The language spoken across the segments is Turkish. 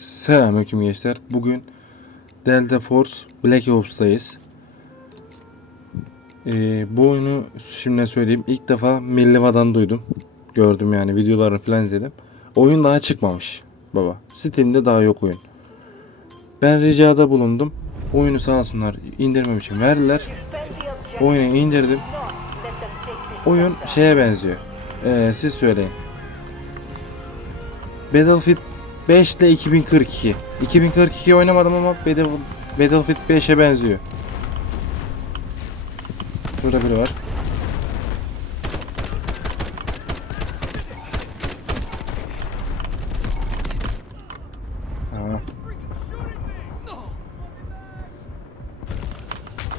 Selamünaleyküm gençler. Bugün Delta Force Black Ops'tayız. Ee, bu oyunu şimdi söyleyeyim. İlk defa Milliva'dan duydum. Gördüm yani videolarını falan izledim. Oyun daha çıkmamış baba. Steam'de daha yok oyun. Ben ricada bulundum. Oyunu sağ olsunlar indirmem için verdiler. Oyunu indirdim. Oyun şeye benziyor. Ee, siz söyleyin. Battlefield 5 ile 2042. 2042 oynamadım ama Battle- Battlefield 5'e benziyor. Burada biri var.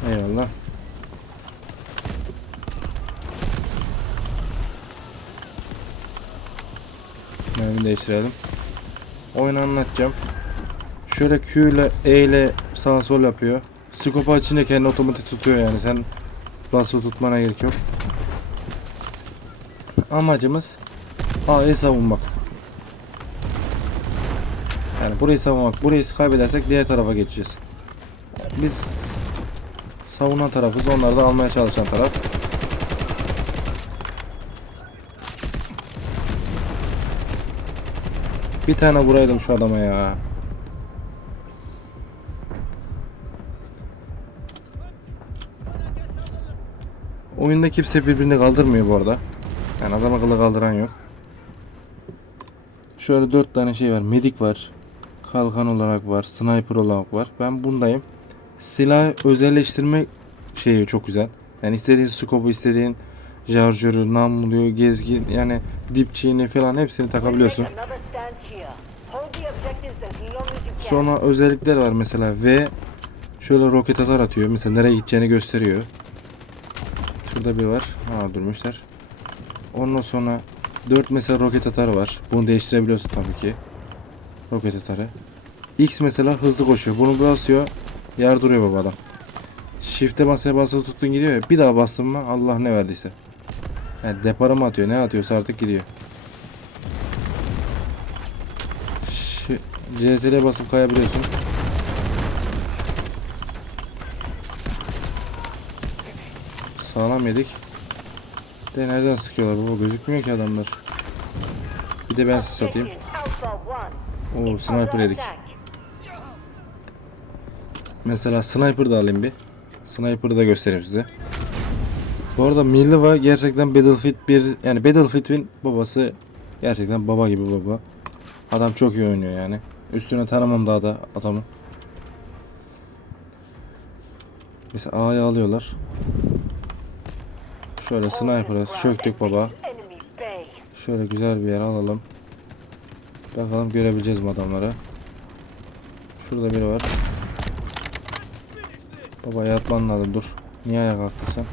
Eyvallah. Mermi değiştirelim. Oyunu anlatacağım. Şöyle Q ile E ile sağ sol yapıyor. Skopu açınca kendi otomatik tutuyor yani. Sen basılı tutmana gerek yok. Amacımız A'yı savunmak. Yani burayı savunmak. Burayı kaybedersek diğer tarafa geçeceğiz. Biz savunan tarafız. Onlar da almaya çalışan taraf. Bir tane vuraydım şu adama ya. Oyunda kimse birbirini kaldırmıyor bu arada. Yani adam akıllı kaldıran yok. Şöyle dört tane şey var. Medik var. Kalkan olarak var. Sniper olarak var. Ben bundayım. Silah özelleştirme şeyi çok güzel. Yani istediğin skopu, istediğin şarjörü, namluyu, gezgin yani dipçiğini falan hepsini takabiliyorsun. Sonra özellikler var mesela V şöyle roket atar atıyor. Mesela nereye gideceğini gösteriyor. Şurada bir var. Ha durmuşlar. Ondan sonra 4 mesela roket atar var. Bunu değiştirebiliyorsun tabii ki. Roket atarı. X mesela hızlı koşuyor. Bunu basıyor. Yer duruyor baba adam. Shift'e basıya basılı tuttun gidiyor ya. Bir daha bastın mı Allah ne verdiyse. Yani depara mı atıyor ne atıyorsa artık gidiyor. CTR'ye basıp kayabiliyorsun. Sağlam yedik. De nereden sıkıyorlar baba gözükmüyor ki adamlar. Bir de ben satayım. Oo sniper yedik. Mesela sniper da alayım bir. Sniper'ı da göstereyim size. Bu arada Milliva gerçekten Battlefield 1 yani Battlefield'in babası gerçekten baba gibi baba. Adam çok iyi oynuyor yani. Üstüne tanımam daha da adamı. Mesela A'yı alıyorlar. Şöyle sniper'ı çöktük baba. Şöyle güzel bir yer alalım. Bakalım görebileceğiz mi adamları. Şurada biri var. Baba yatman lazım dur. Niye ayağa kalktın sen?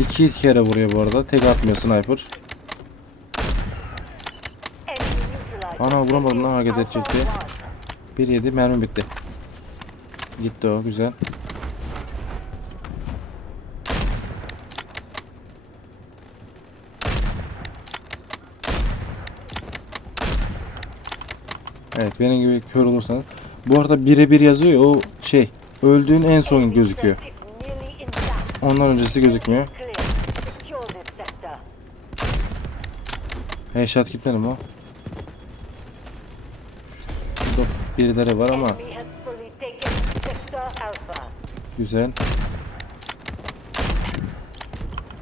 İki kere vuruyor bu arada. Tek atmıyor sniper. Ana vuramadım lan hareket edecekti. Bir yedi mermi bitti. Gitti o güzel. Evet benim gibi kör olursanız. Bu arada birebir yazıyor ya o şey öldüğün en son gözüküyor. Ondan öncesi gözükmüyor. Headshot gitmedi mi o? Şurada birileri var ama güzel.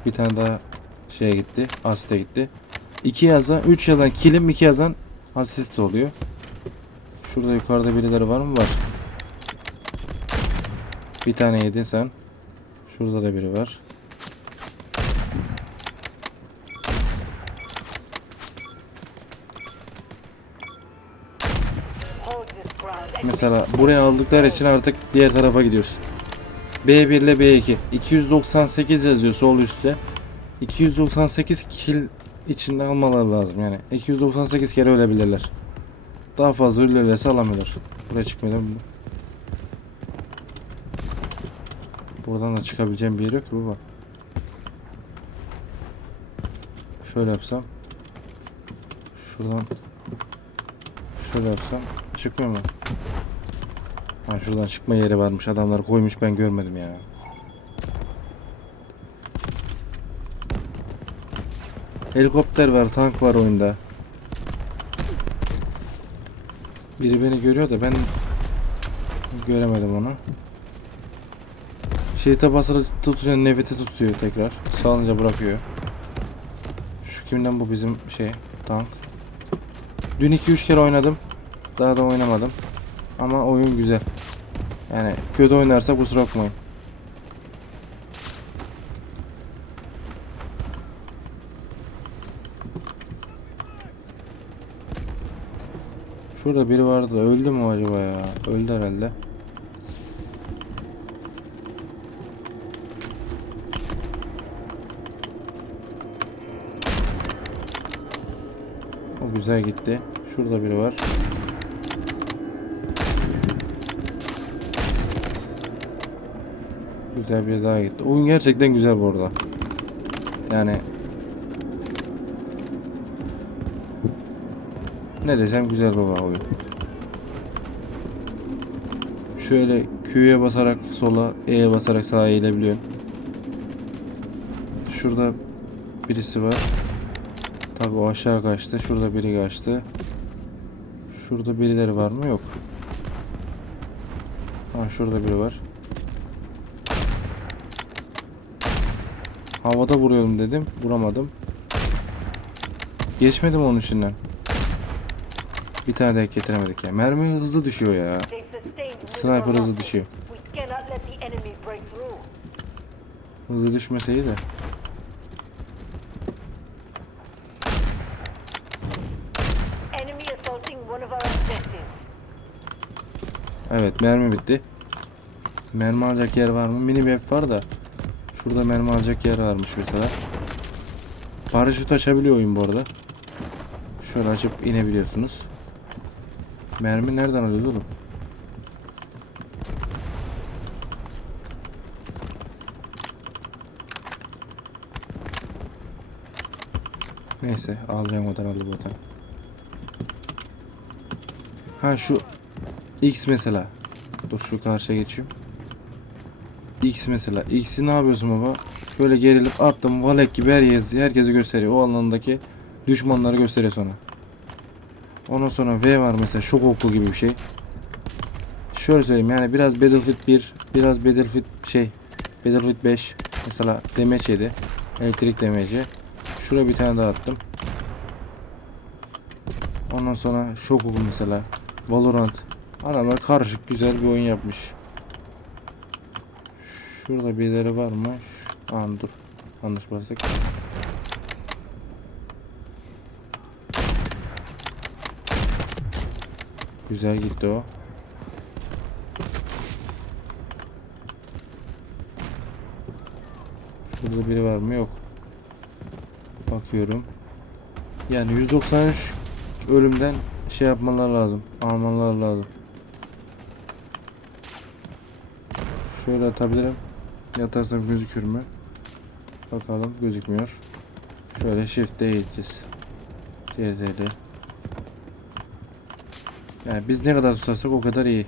Bir tane daha şeye gitti. Asiste gitti. 2 yazan, 3 yazan kilim, 2 yazan asist oluyor. Şurada yukarıda birileri var mı? Var. Bir tane yedin sen. Şurada da biri var. Mesela buraya aldıkları için artık diğer tarafa gidiyoruz. B1 ile B2. 298 yazıyor sol üstte. 298 kill içinde almaları lazım yani. 298 kere ölebilirler. Daha fazla ölürlerse alamıyorlar. Buraya mi bu? Buradan da çıkabileceğim bir yer yok ki baba. Şöyle yapsam. Şuradan şöyle yapsam çıkmıyor mu? Ha şuradan çıkma yeri varmış. Adamlar koymuş ben görmedim ya. Helikopter var, tank var oyunda. Biri beni görüyor da ben göremedim onu. Şehite basılı tutunca nefeti tutuyor tekrar. Salınca bırakıyor. Şu kimden bu bizim şey tank. Dün 2-3 kere oynadım. Daha da oynamadım. Ama oyun güzel. Yani kötü oynarsa kusura bakmayın. Şurada biri vardı öldü mü acaba ya? Öldü herhalde. O güzel gitti. Şurada biri var. Güzel bir daha gitti. Oyun gerçekten güzel bu arada. Yani ne desem güzel baba oyun. Şöyle Q'ye basarak sola, E'ye basarak sağa eğilebiliyorsun. Şurada birisi var. Tabi o aşağı kaçtı. Şurada biri kaçtı. Şurada birileri var mı? Yok. Ha şurada biri var. Havada vuruyorum dedim. Vuramadım. Geçmedim onun içinden. Bir tane de getiremedik ya. Mermi hızlı düşüyor ya. Sniper hızlı düşüyor. Hızlı düşmese iyi de. Evet mermi bitti. Mermi alacak yer var mı? Mini map var da. Şurada mermi alacak yer varmış mesela. Paraşüt açabiliyor oyun bu arada. Şöyle açıp inebiliyorsunuz. Mermi nereden alıyoruz oğlum? Neyse alacağım o aldı zaten. Ha şu X mesela. Dur şu karşıya geçiyorum. X mesela. X'i ne yapıyorsun baba? Böyle gerilip attım valek gibi her yeri, herkese gösteriyor. O alandaki düşmanları gösteriyor sonra. Ondan sonra V var mesela şok oku gibi bir şey. Şöyle söyleyeyim yani biraz Battlefield 1, biraz Battlefield şey, Battlefield 5 mesela damage yedi. Elektrik damage. Şuraya bir tane daha attım. Ondan sonra şok oku mesela. Valorant. Adamlar karışık güzel bir oyun yapmış. Şurada birileri var mı? Aa, dur. Yanlış. Güzel gitti o. Şurada biri var mı? Yok. Bakıyorum. Yani 193 ölümden şey yapmalar lazım. Almalar lazım. Şöyle atabilirim. Yatarsam gözükür mü? Bakalım gözükmüyor. Şöyle shift'e eğileceğiz. CTRL. Yani biz ne kadar tutarsak o kadar iyi.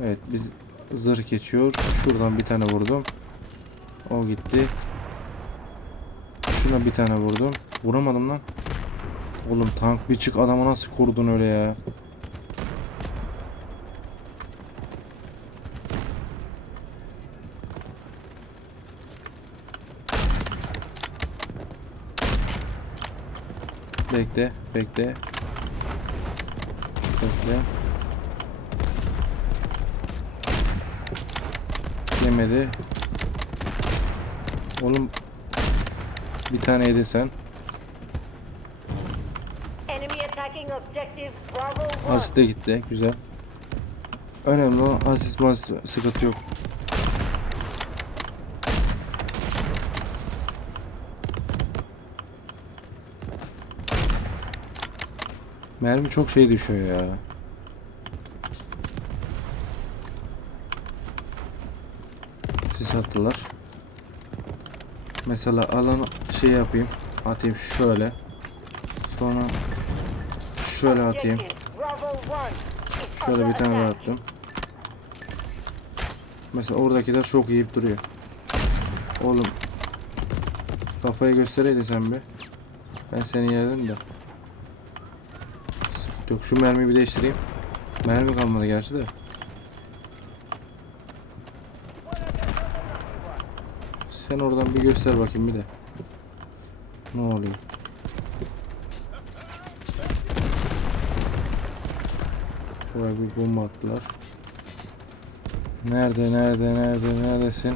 Evet biz zırh geçiyor. Şuradan bir tane vurdum. O gitti. Şuna bir tane vurdum. Vuramadım lan. Oğlum tank bir çık adamı nasıl korudun öyle ya? Bekle, bekle. Bekle. Yemedi. Oğlum bir tane yedi sen. Enemy attacking objective Bravo 1. Asiste gitti. Güzel. Önemli olan asist mas sıkıntı yok. Mermi çok şey düşüyor ya. Sis attılar. Mesela alan şey yapayım. atayım şöyle. Sonra şöyle atayım. Objective Bravo 1 is Şöyle bir tane daha attım. Mesela oradakiler çok yiyip duruyor. Oğlum kafayı göstereydin sen bir. Ben seni yerdim de. Yok şu mermiyi bir değiştireyim. Mermi kalmadı gerçi de. Sen oradan bir göster bakayım bir de. Ne oluyor? Buraya bir bomba attılar. Nerede, nerede, nerede, neredesin?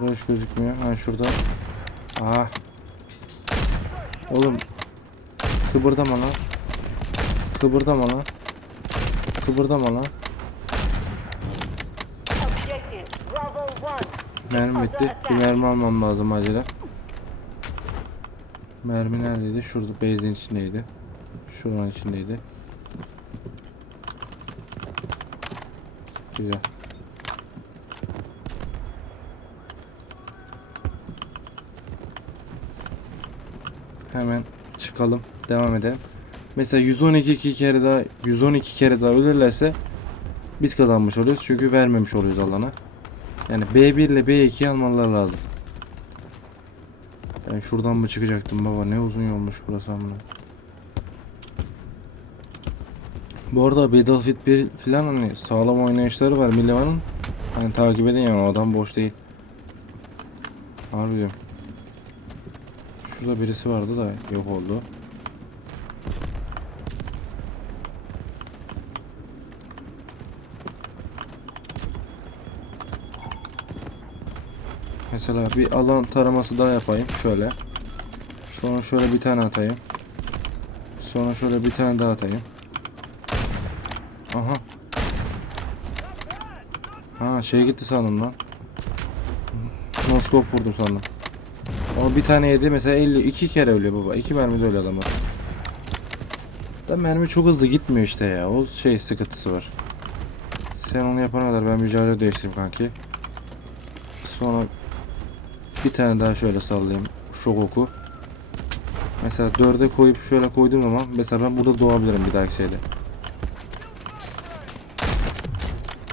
Burada hiç gözükmüyor. Ha şurada. Aha. Oğlum. Kıpırdama lan. Kıpırdama lan. Kıpırdama lan. Objective Bravo 1 Mermi bitti. Bir mermi almam lazım acele. Mermi neredeydi? Şurada base'in içindeydi. Şuranın içindeydi. Güzel. Hemen çıkalım. Devam edelim. Mesela 112 iki kere daha 112 kere daha ölürlerse biz kazanmış oluyoruz. Çünkü vermemiş oluyoruz alana. Yani B1 ile B2 almaları lazım. Ben şuradan mı çıkacaktım baba? Ne uzun yolmuş burası amına. Bu arada Battlefield 1 filan hani sağlam oynayışları var Mileva'nın. Hani takip edin yani adam boş değil. Harbi diyorum. Şurada birisi vardı da yok oldu. Mesela bir alan taraması daha yapayım şöyle. Sonra şöyle bir tane atayım. Sonra şöyle bir tane daha atayım. Aha. Ha şey gitti sandım lan. Noskop vurdum sandım. O bir tane yedi mesela 52 kere ölüyor baba. İki mermi de ölüyor adamlar. Da mermi çok hızlı gitmiyor işte ya. O şey sıkıntısı var. Sen onu yapana kadar ben mücadele değiştireyim kanki. Sonra bir tane daha şöyle sallayayım. Şok oku. Mesela dörde koyup şöyle koyduğum zaman mesela ben burada doğabilirim bir dahaki şeyde.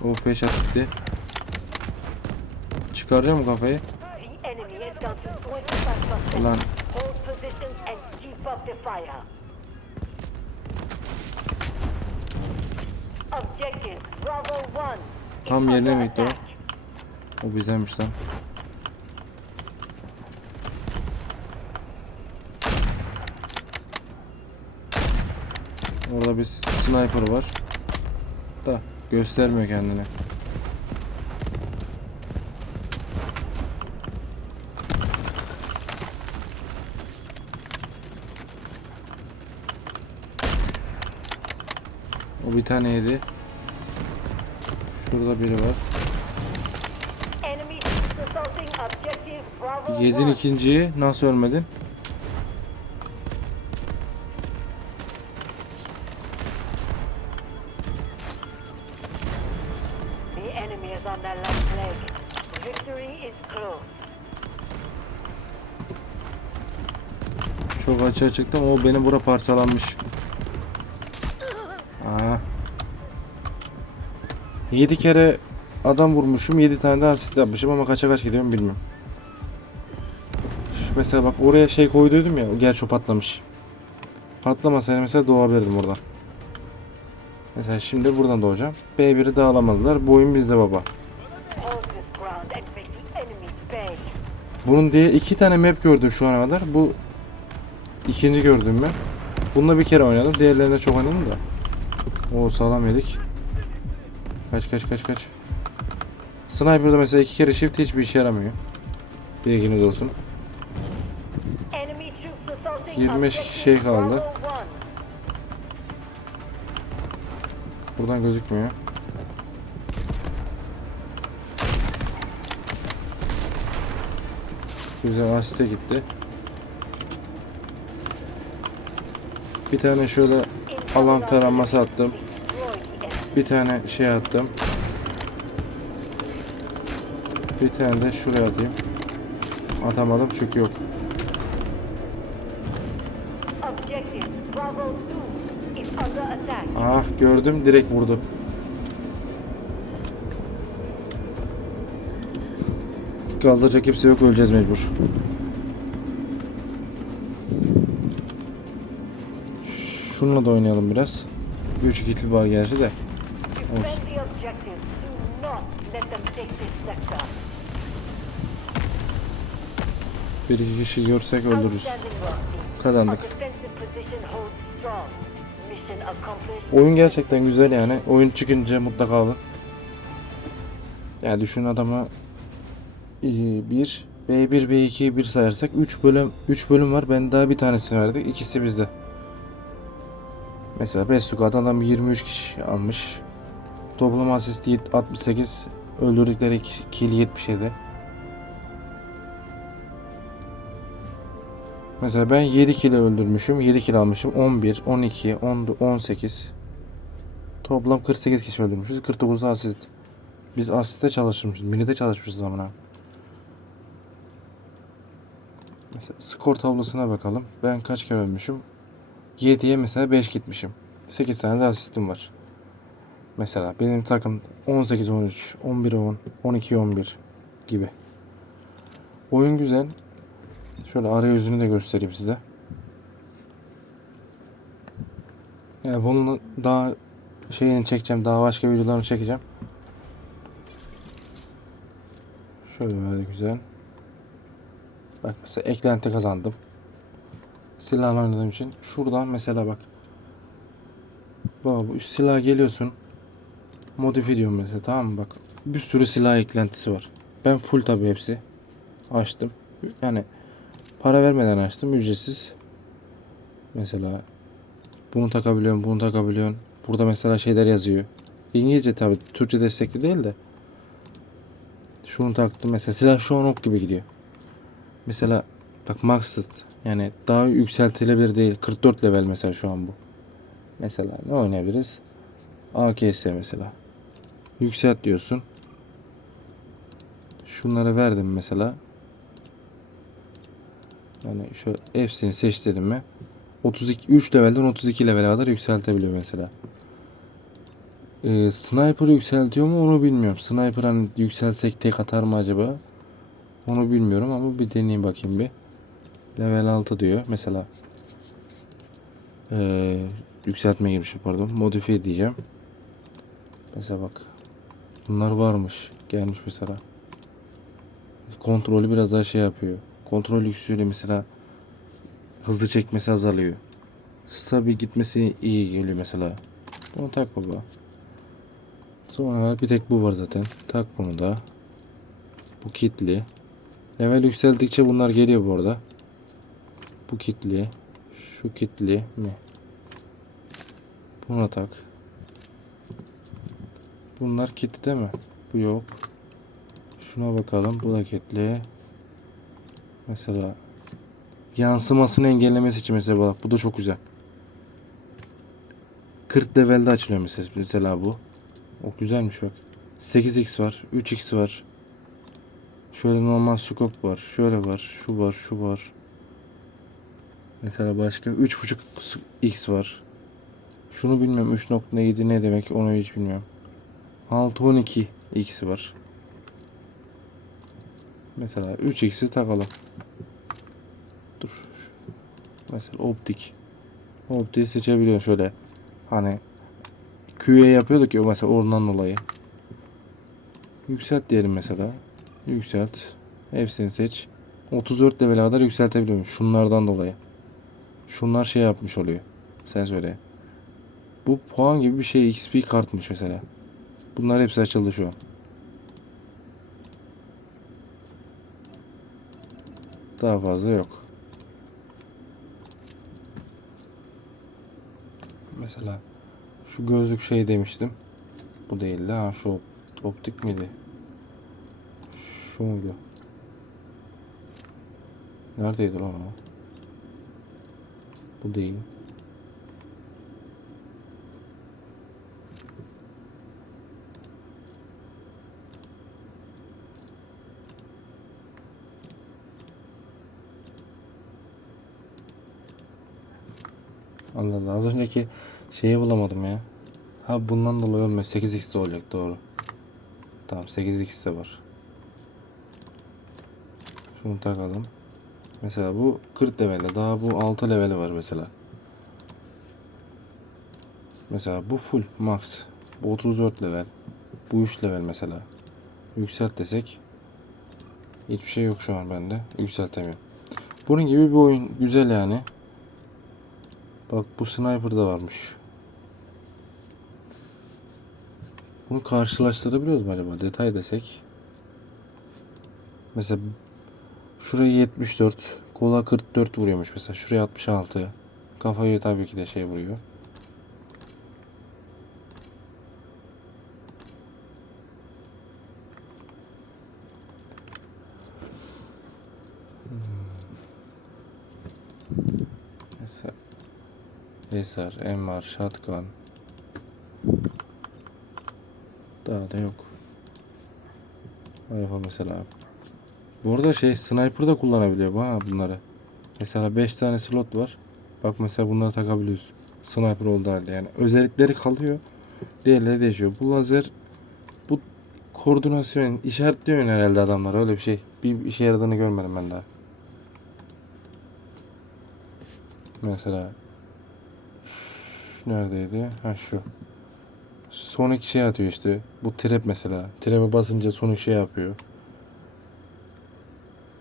O feşat gitti. Çıkaracağım mı kafayı? The enemy is down to 25%. Ulan Hold positions and keep up the fire. Objective Bravo 1 is Tam yerine mi gitti o? o bizdenmiş lan. Orada bir sniper var. Da göstermiyor kendini. O bir tane yedi. Şurada biri var. Yedin 1. ikinciyi nasıl ölmedin? Açığa çıktım. O benim bura parçalanmış. Aa. 7 kere adam vurmuşum. 7 tane de asist yapmışım ama kaça kaç gidiyorum bilmiyorum. Şu mesela bak oraya şey koyduydum ya. Gerçi o patlamış. Patlamasaydı mesela doğabilirdim oradan. Mesela şimdi buradan doğacağım. B1'i de alamazlar. Bu oyun bizde baba. Bunun diye iki tane map gördüm şu ana kadar. Bu ikinci gördüğüm map. Bununla bir kere oynadım. Diğerlerinde çok oynadım da. O sağlam yedik. Kaç kaç kaç kaç. Sniper'da mesela iki kere shift hiçbir işe yaramıyor. Bilginiz olsun. Enemy troops assaulting 25 objective şey kaldı. Bravo 1. Buradan gözükmüyor. Güzel asiste gitti. Bir tane şöyle alan taranması attım. Bir tane şey attım. Bir tane de şuraya atayım. Atamadım çünkü yok. objective. Bravo 2 is under attack. Ah gördüm direkt vurdu. Kaldıracak kimse yok öleceğiz mecbur. Şununla da oynayalım biraz. 3 kitli var gerçi de. Sector. Bir iki kişi görsek öldürürüz. Kazandık. Oyun gerçekten güzel yani. Oyun çıkınca mutlaka alın. Ya düşün adama 1 B1 B2 1 sayarsak 3 bölüm 3 bölüm var. Ben daha bir tanesini verdik. İkisi bizde. Mesela Besuka'dan adam 23 kişi almış. Toplam asist 68. Öldürdükleri kill 77. Mesela ben 7 kill öldürmüşüm. 7 kill almışım. 11, 12, 10, 18. Toplam 48 kişi öldürmüşüz. 49 asist. Biz asiste çalışmışız. Minide çalışmışız zamana. Mesela skor tablosuna bakalım. Ben kaç kere ölmüşüm? 7'ye mesela 5 gitmişim. 8 tane de asistim var. Mesela benim takım 18 13, 11 10, 12 11 gibi. Oyun güzel. Şöyle arayüzünü de göstereyim size. Yani bunun daha şeyini çekeceğim. Daha başka videolarını çekeceğim. Şöyle böyle güzel. Bak mesela eklenti kazandım. Silahla oynadığım için. Şuradan mesela bak. Bak bu silah geliyorsun. Modifiye diyorum mesela tamam mı? Bak bir sürü silah eklentisi var. Ben full tabi hepsi. Açtım. Yani para vermeden açtım ücretsiz. Mesela bunu takabiliyorsun, bunu takabiliyorsun. Burada mesela şeyler yazıyor. İngilizce tabi, Türkçe destekli değil de. Şunu taktım mesela silah şu an ok gibi gidiyor. Mesela bak Maxed yani daha yükseltilebilir değil. 44 level mesela şu an bu. Mesela ne oynayabiliriz? AKS mesela. Yükselt diyorsun. Şunları verdim mesela. Yani şu hepsini seçtim mi 32 3 levelden 32 levele kadar yükseltebiliyor mesela. Ee, sniper yükseltiyor mu onu bilmiyorum. Sniper hani yükselsek tek atar mı acaba? Onu bilmiyorum ama bir deneyeyim bakayım bir. Level 6 diyor mesela. Ee, yükseltme girmişim pardon. Modifiye diyeceğim. Mesela bak. Bunlar varmış. Gelmiş mesela. Kontrolü biraz daha şey yapıyor. Kontrol yükseliyor mesela. Hızlı çekmesi azalıyor. Stabil gitmesi iyi geliyor mesela. Bunu tak baba. Sonra var bir tek bu var zaten. Tak bunu da. Bu kitli. Level yükseldikçe bunlar geliyor bu arada. Bu kitli. Şu kitli mi? Buna tak. Bunlar kitli değil mi? Bu yok. Şuna bakalım. Bu da kitli. Mesela yansımasını engellemesi için mesela bak bu da çok güzel. 40 levelde açılıyor mesela, mesela bu. O güzelmiş bak. 8x var, 3x var. Şöyle normal scope var, şöyle var, şu var, şu var. Mesela başka 3.5 x var. Şunu bilmiyorum 3.7 ne demek onu hiç bilmiyorum. 6.12 x var. Mesela 3x'i takalım. Dur. Mesela optik. Optiği seçebiliyorsun şöyle. Hani QA yapıyorduk ya mesela oradan dolayı. Yükselt diyelim mesela. Yükselt. Hepsini seç. 34 level kadar yükseltebiliyorum. Şunlardan dolayı. Şunlar şey yapmış oluyor. Sen söyle. Bu puan gibi bir şey XP kartmış mesela. Bunlar hepsi açıldı şu an. Daha fazla yok. Mesela şu gözlük şey demiştim. Bu değildi. Ha şu op- optik miydi? Şu muydu? Neredeydi lan o? Bu değil. Allah Allah az önceki şeyi bulamadım ya. Ha bundan dolayı olmuyor. 8x de olacak doğru. Tamam 8x de var. Şunu takalım. Mesela bu 40 levelde. Daha bu 6 leveli var mesela. Mesela bu full max. Bu 34 level. Bu 3 level mesela. Yükselt desek. Hiçbir şey yok şu an bende. Yükseltemiyorum. Bunun gibi bir oyun. Güzel yani. Bak bu sniper da varmış. Bunu karşılaştırabiliyoruz mu acaba? Detay desek. Mesela şuraya 74, kola 44 vuruyormuş mesela. Şuraya 66. Kafayı tabii ki de şey vuruyor. Mesela Eser, MR, Shotgun. Daha da yok. Rifle mesela. Bu arada şey sniper da kullanabiliyor bana bunları. Mesela 5 tane slot var. Bak mesela bunları takabiliyoruz. Sniper oldu halde yani. Özellikleri kalıyor. Diğerleri değişiyor. Bu lazer bu koordinasyon işaretliyor herhalde adamlar öyle bir şey. Bir işe yaradığını görmedim ben daha. Mesela neredeydi? Ha şu. Sonic şey atıyor işte. Bu trap mesela. Trap'e basınca Sonic şey yapıyor.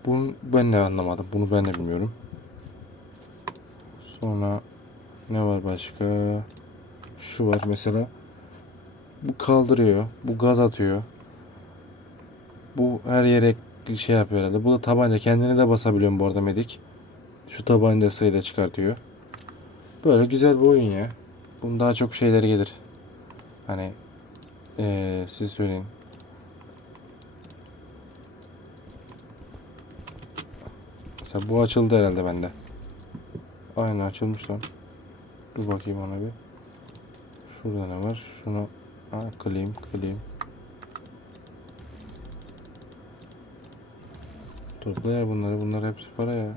Bunu ben de anlamadım. Bunu ben de bilmiyorum. Sonra ne var başka? Şu var mesela. Bu kaldırıyor. Bu gaz atıyor. Bu her yere şey yapıyor herhalde. Bu da tabanca. Kendini de basabiliyorum bu arada medik. Şu tabancasıyla çıkartıyor. Böyle güzel bir oyun ya. Bunun daha çok şeyleri gelir. Hani eee siz söyleyin. Mesela bu açıldı herhalde bende. Aynen açılmış lan. Dur bakayım ona bir. Şurada ne var? Şunu ha, kılayım kılayım. Topla ya bunları. Bunlar hepsi para ya.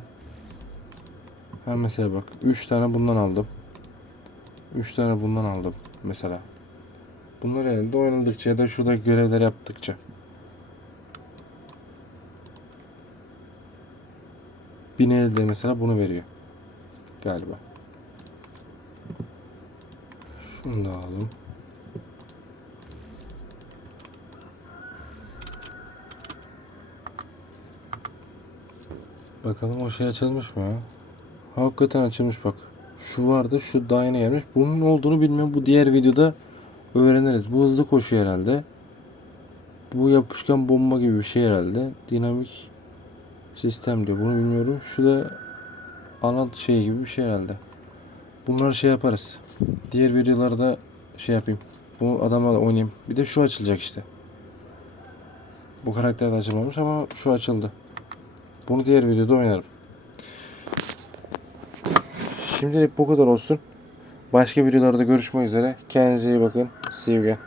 Ha mesela bak 3 tane bundan aldım. 3 tane bundan aldım mesela. Bunlar elde oynadıkça ya da şurada görevler yaptıkça. Bin elde mesela bunu veriyor. Galiba. Şunu da alalım. Bakalım o şey açılmış mı ya? Hakikaten açılmış bak. Şu vardı şu daha gelmiş. Bunun olduğunu bilmiyorum. Bu diğer videoda öğreniriz. Bu hızlı koşuyor herhalde. Bu yapışkan bomba gibi bir şey herhalde. Dinamik sistem diyor. Bunu bilmiyorum. Şu da ana şey gibi bir şey herhalde. Bunları şey yaparız. Diğer videolarda şey yapayım. Bu adamla oynayayım. Bir de şu açılacak işte. Bu karakter de açılmamış ama şu açıldı. Bunu diğer videoda oynarım. Şimdilik bu kadar olsun. Başka videolarda görüşmek üzere. Kendinize iyi bakın. Again.